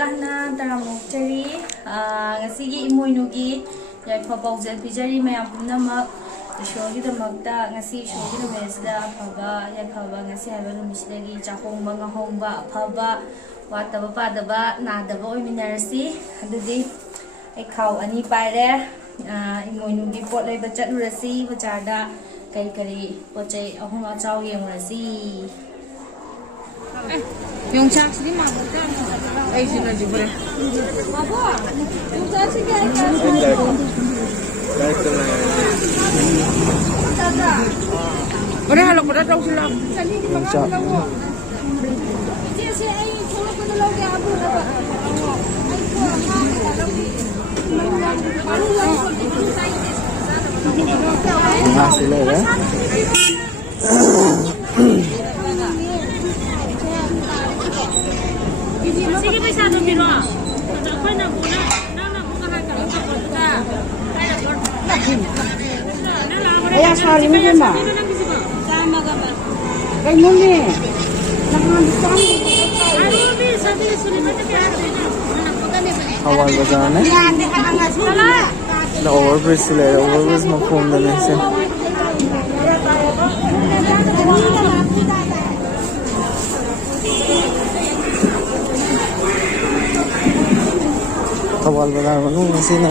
Kana Taramokari, Ngasigi Imoinugi, Yapabos and Pijari Mayapuna, the Shogi the Magda, Nasi Shogi the Mesda, Pava, Yakava, Nasi Havana Mishlegi, Jahomba, Homba, Pava, Wataba, the Ba, Nada Boy Minersi, the day a cow, Ani Pire, Imoinugi, Port Labor Chaturasi, Vajada, Kaikari, Poche, Ahoma Chow Yamrasi. Yung chaks di mabukan. Ay sila jubra. Apo. Yung chaks ki ay ka. Like to na. Ore halok pada tahu sila. Sali di mga lawo. Ije si ay cholo ko lawo ke abu na ba. Ay ko ha lawo. Paru lawo ko di sai des. Na sila ya. Sige may sa atin biro. Ako na muna. Na muna hanggang ako ta. Kaya sali mo din ba? Sama ka ba? Ganyan eh. Nakakandisang. Ano ba? Sabi suliman na kaya. Hawal ba dyan eh? Na-overbridge sila. Overbridge mag-phone na lang siya. Kawal ba naman nung masina?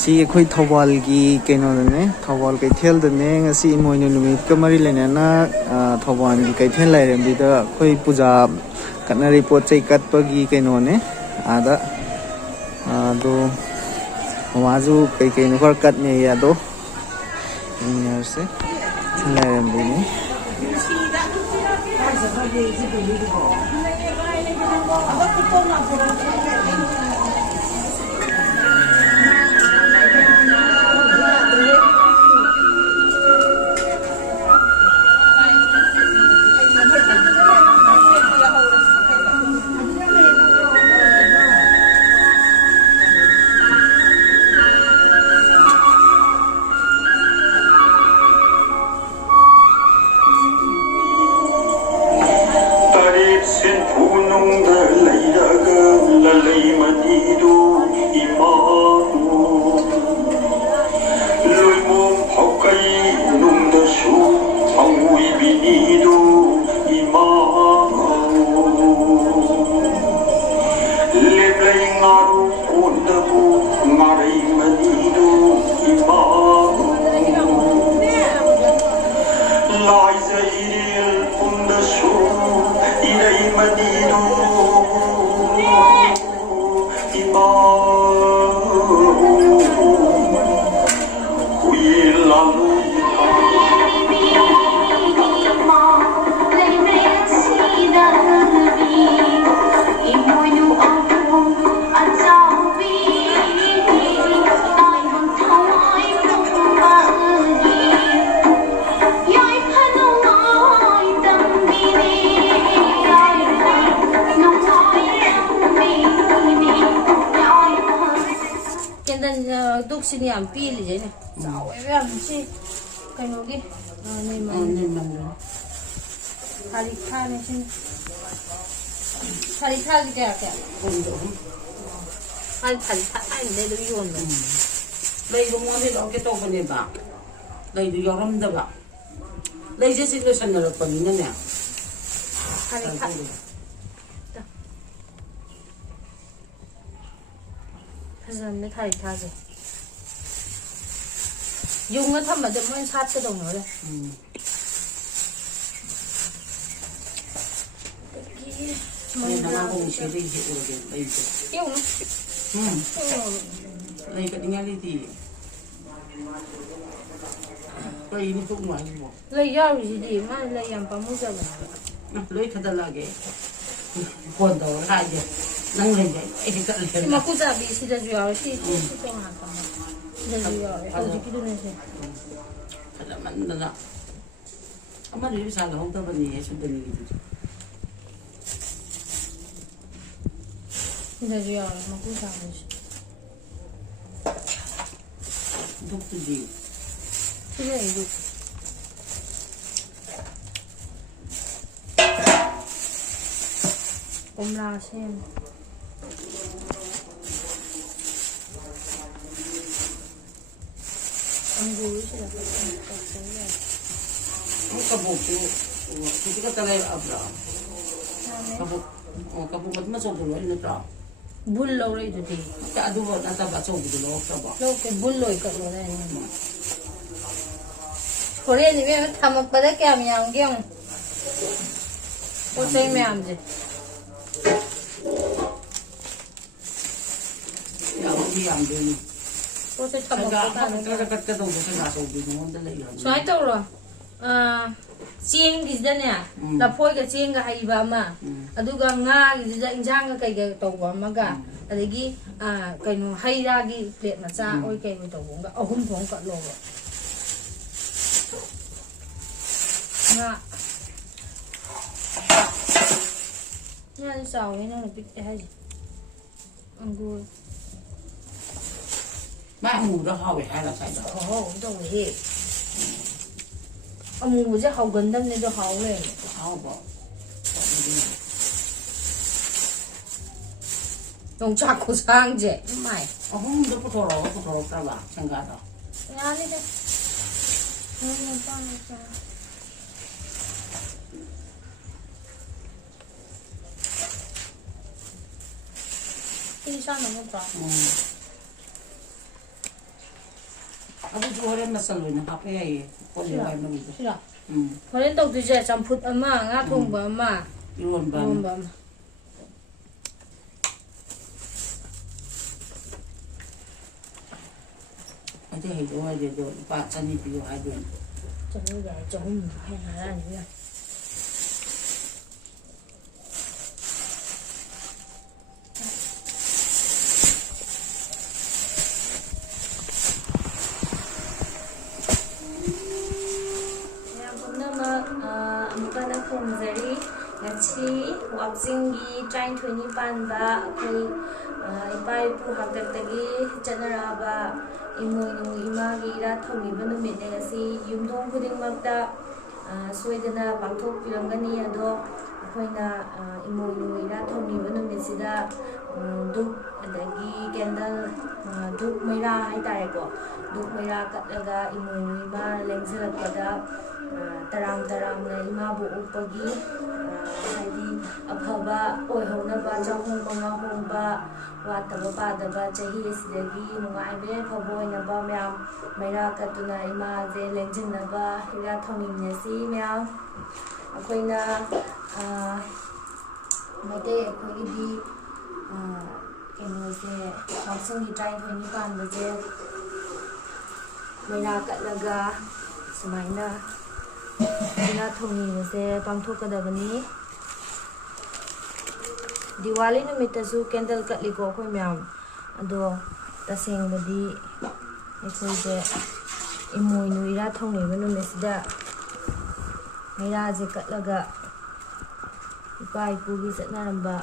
Si koi thawal gi keno ne thawal kai thel de ne ngasi moinu numit kamari lena na thawan gi kai thel lai rem bi da koi puja kanari pot chai kat pa gi keno ne ada do waju kai kai no kar kat ne ya do ne se thel lai rem bi ne Duk sini am pili je ni. Sawe am si ꯀꯩꯅꯣꯒꯤ ꯅꯦꯃꯟ ꯊꯥꯔꯤꯛꯊꯥꯅꯦ ꯁꯤꯅ ꯊꯥꯔꯤꯛꯊꯥꯒꯤ ꯀꯌꯥ ꯊꯥꯔꯤꯛꯊꯥ ꯍꯥꯏꯅꯗꯤ ꯑꯗꯨꯝ ꯌꯣꯟꯕ ꯂꯩꯕ ꯃꯉꯣꯟꯗ ꯂꯧꯒꯦ ꯇꯧꯕꯅꯦꯕ ꯂꯩꯗꯨ ꯌꯥꯎꯔꯝꯗꯕ ꯂꯩꯁꯦ ꯁꯤ ꯂꯣꯏꯁꯟꯅꯔꯛꯄꯅꯤꯅꯅꯦ ꯊꯥꯔꯤꯛꯊꯥ ꯐꯖꯕꯅꯦ ꯊꯥꯔꯤꯛꯊꯥꯁꯦ ꯌꯨꯡꯉ ꯊꯝꯕꯗ ꯃꯣꯏ ꯁꯥꯠꯀꯗꯧꯅꯣ래 lây cái tiếng đi thì lây đi thuốc ngoài đi bộ lây dao gì mà lây làm bao nhiêu giờ lây thật là cái quần đầu hai giờ năng lên cái cái cận lên mà cô già bị xịt dầu thì không hạt không xịt dầu ở dưới cái này thế thật là mặn đó ạ ông mà đi sao là không tao vẫn nhớ xuống đường gì xịt dầu mà cô già bị thuốc gì cái này gì ôm la xem ăn vui chứ là không có bột thì cái này ập ra cái bột mất số của nó nữa rồi bún lâu rồi thì cái đồ vật ta bắt số của nó sao bảo lâu cái bún lồi cỡ rồi này Korea thì bây giờ tham một bữa cái gì ăn không có chơi mày ăn gì đi ăn đi có chơi tham một bữa cái đồ của cái đồ của nó đã lấy rồi xoay tàu rồi chiên cái gì nè là phơi cái chiên cái hay vào mà aduga nga cái gì injang cái tàu vào mà cả adagi cái nó hay ra cái plate mà cha ôi cái tàu cũng cái ahum thong cả lô nga nga đi sao ấy nó là biết cái gì ăn vui má mù đó hao hay là phải đó không đâu vậy ông mù chứ hậu gần đâm nên tôi hậu lên hao bỏ đồng chạc của sang chứ mày không được có thổ ra bà chẳng gạt đó nhà đi đây đi sang nó không có abu jual masal ni apa ya kau jual mana itu 싫어 그래 또 이제 점프 엄마 나 통보 엄마 iwan bang ada hidup aja tu pak cani piu ada 저기 좀 해라 아니야 ꯈꯣꯡꯖꯔꯤ ꯉꯁꯤ ꯋꯥꯛꯆꯤꯡꯒꯤ ꯇꯔꯥꯅꯤꯊꯣꯏꯅꯤ ꯄꯥꯟꯕ ꯑꯩꯈꯣꯏ ꯏꯄꯥ ꯏꯄꯨ ꯍꯥꯛꯇꯛꯇꯒꯤ ꯆꯠꯅꯔꯛꯑꯕ ꯏꯃꯣꯏꯅꯨ ꯏꯃꯥꯒꯤ ꯏꯔꯥꯠ ꯊꯧꯅꯤꯕ ꯅꯨꯃꯤꯠꯅꯦ ꯉꯁꯤ ꯌꯨꯝꯊꯣꯡ ꯈꯨꯗꯤꯡꯃꯛꯇ ꯁꯣꯏꯗꯅ ꯄꯥꯡꯊꯣꯛꯄꯤꯔꯝꯒꯅꯤ ꯑꯗꯣ ꯑꯩꯈꯣꯏꯅ ꯏꯃꯣꯏꯅꯨ ꯏꯔꯥꯠ ꯊꯧꯅꯤꯕ ꯅꯨꯃꯤꯠꯁꯤꯗ ꯙꯨꯞ ꯑꯗꯒꯤ ꯀꯦꯟꯗꯜ ꯙꯨꯞ ꯃꯩꯔꯥ ꯍꯥꯏꯇꯥꯔꯦꯀꯣ ꯙꯨꯞ ꯃꯩꯔꯥ ꯀꯠꯂꯒ ꯏꯃꯣꯏꯅꯨ ꯏꯃꯥ ꯂꯦꯡꯁꯤꯜꯂꯛꯄꯗ ꯇꯔꯥꯝ ꯇꯔꯥꯝꯅ ꯏꯃꯥꯕꯨ ꯎꯞꯄꯒꯤ ꯍꯥꯏꯗꯤ ꯑꯐꯕ ꯑꯣꯏꯍꯧꯅꯕ ꯆꯥꯍꯣꯡꯕ ꯉꯥꯍꯣꯡꯕ ꯋꯥꯠꯇꯕ ꯄꯥꯗꯕ ꯆꯍꯤ ꯑꯁꯤꯗꯒꯤ ꯅꯨꯡꯉꯥꯏꯕ ꯌꯥꯏꯐꯕ ꯑꯣꯏꯅꯕ ꯃꯌꯥꯝ ꯃꯩꯔꯥ ꯀꯠꯇꯨꯅ ꯏꯃꯥꯁꯦ ꯂꯦꯡꯁꯤꯟꯅꯕ ꯏꯔꯥꯠ ꯊꯧꯅꯤꯃꯤꯟꯅꯁꯤ ꯃꯌꯥꯝ ꯑꯩꯈꯣꯏꯅ ꯃꯩꯇꯩ ꯑꯩꯈꯣꯏꯒꯤꯗꯤ ꯀꯩꯅꯣꯁꯦ ꯋꯥꯛꯆꯤꯡꯒꯤ ꯇꯔꯥꯅꯤꯊꯣꯏꯅꯤ ꯄꯥꯟꯕꯁꯦ ꯃꯩꯔꯥ ꯀꯠꯂꯒ ꯁꯨꯃꯥꯏꯅ ꯏꯔꯥꯠ ꯊꯧꯅꯤꯕꯁꯦ ꯄꯥꯡꯊꯣꯛꯀꯗꯕꯅꯤ ꯗꯤꯋꯥꯂꯤ ꯅꯨꯃꯤꯠꯇꯁꯨ ꯀꯦꯟꯗꯜ ꯀꯠꯂꯤꯀꯣ ꯑꯩꯈꯣꯏ ꯃꯌꯥꯝ ꯑꯗꯣ ꯇꯁꯦꯡꯕꯗꯤ ꯑꯩꯈꯣꯏꯁꯦ ꯏꯃꯣꯏꯅꯨ ꯏꯔꯥꯠ ꯊꯧꯅꯤꯕ ꯅꯨꯃꯤꯠꯁꯤꯗ ꯃꯩꯔꯥꯁꯦ ꯀꯠꯂꯒ ꯏꯄꯥ ꯏꯄꯨꯒꯤ ꯆꯠꯅꯔꯝꯕ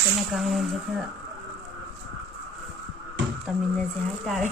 ꯆꯠꯅ ꯀꯥꯡꯂꯣꯟꯁꯦ ꯈꯔ ꯇꯝꯃꯤꯟꯅꯁꯦ ꯍꯥꯏꯇꯥꯔꯦ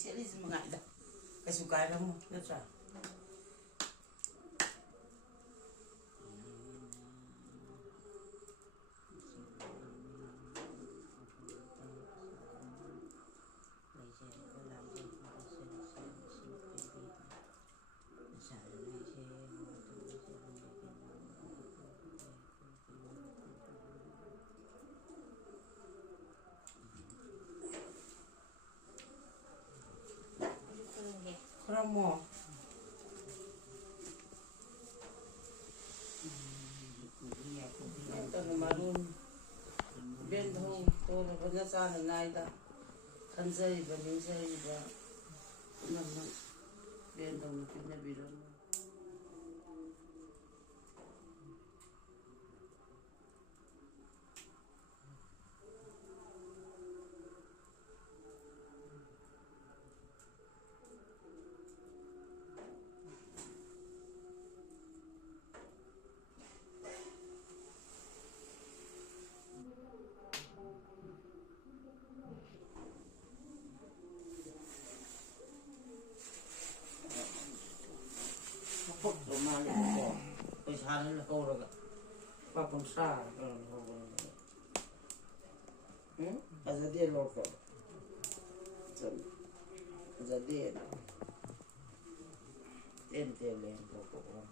ꯁꯦꯠꯂꯤꯁꯤ ꯃꯉꯥꯏꯗ ꯀꯩꯁꯨ ꯀꯥꯏꯔꯝꯃꯣ ꯅꯠꯇ꯭ꯔꯥ 그럼 뭐 일단은 말은 벤동 또 그냥 싸는 나이다 간사이바 민사이바 그나마 벤동 그냥 비로 퍽 많이 먹고 그 산을 오르가 밥은 사 응? 아자디에 놓고 좀 아자디에 땐 보고